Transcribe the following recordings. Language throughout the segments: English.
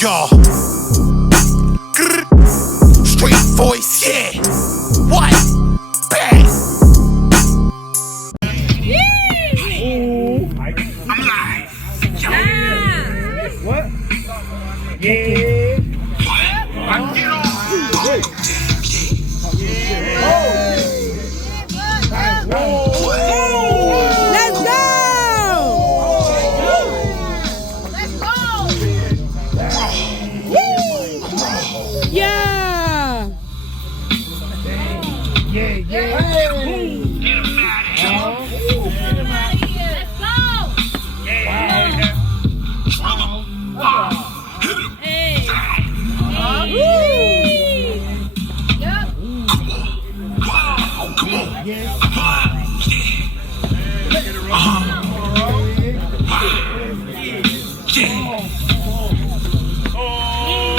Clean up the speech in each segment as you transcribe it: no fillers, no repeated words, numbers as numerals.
y'all. Straight voice, yeah. What? Bang. I'm live. What? Yeah. I'm get on. Let's go! Yeah!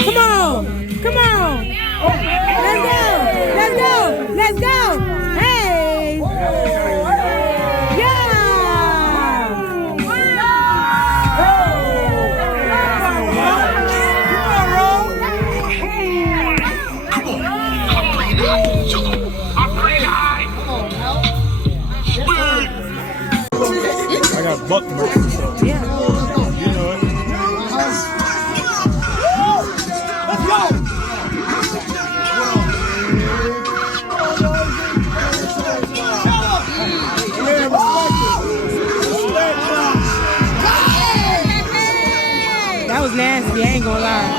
Come on! Come on! Let's go! Let's go! Let's go! Hey! Yeah! I got buck merch. Yeah. You know it. Let's go! That was nasty, I ain't gonna lie.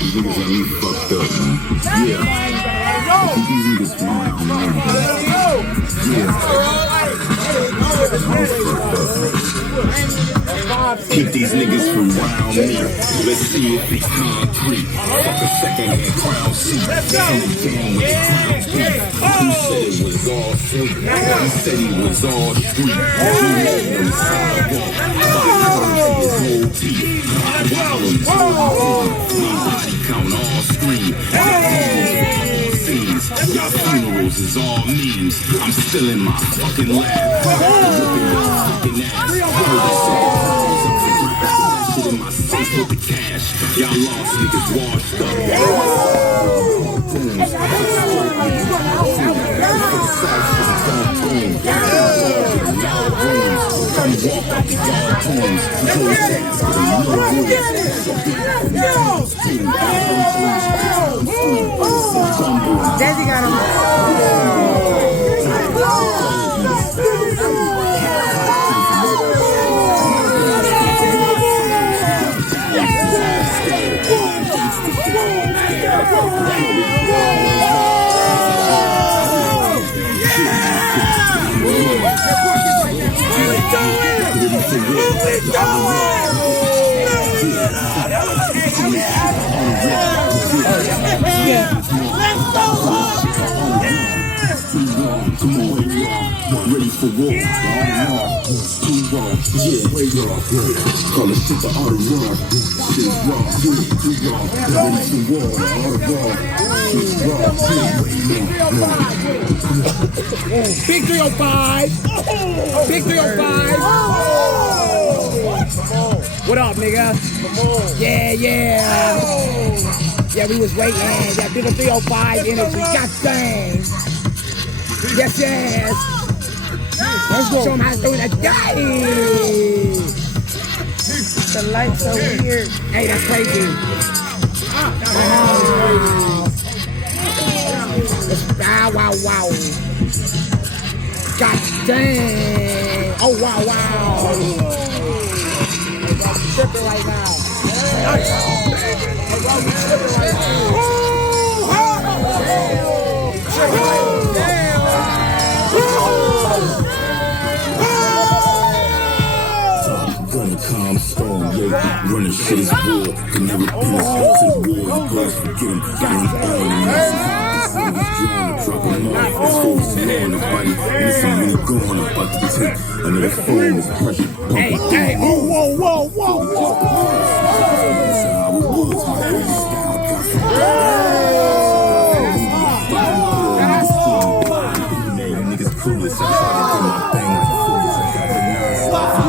These niggas got me fucked up, man. Yeah. These niggas around, man. Yeah. I'm fucked up. Keep these niggas from round me. Let's see if it's concrete. Fuck a second-hand crown seat. From the game with the crown beat. Who said it was all free? Who said he was all street? Who made him sidewalk? His whole teeth. Nobody count all scream. Y'all funerals is all memes. I'm still in my fucking lab. Looking at fucking ass. Shit in my safe with the cash. Y'all lost niggas washed up. Come walk up the yard tombs. Desi got him. Ready for war. Call this shit the art of war. shit is raw, too raw. Ready for war, all the raw. Shit raw, Big 305. Big 305. What up, nigga? Yeah, yeah. Yeah, we was waiting. Yeah, big 305 energy. God dang. Yes, yes. Let's go. Show them how to do that game. The lights so weird. Hey, that's crazy. Wow, wow. God dang. Oh, wow, wow. Tripping right now. Calm storm, yo, running shit is war. Can never be to the war, you girls forget him. Got him all in this. Drop him off, his whole slow on his body. Listen, when he gone, I'm about to take another phone, his pressure. Hey, hey, whoa. Niggas clueless, I try to do my thing like foolish. I got the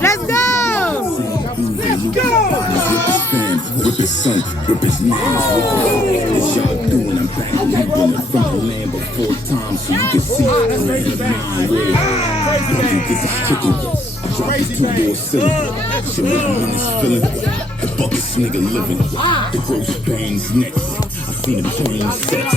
Let's go! Whip his son, whip his nails, what y'all doing? I'm back deep in the front land before time, so you can see I'm in the mind where you get this chicken. Drop the two-door cylinder. Shit with him in his feeling. The buckets nigga living. The gross pains next. I seen him playing sex.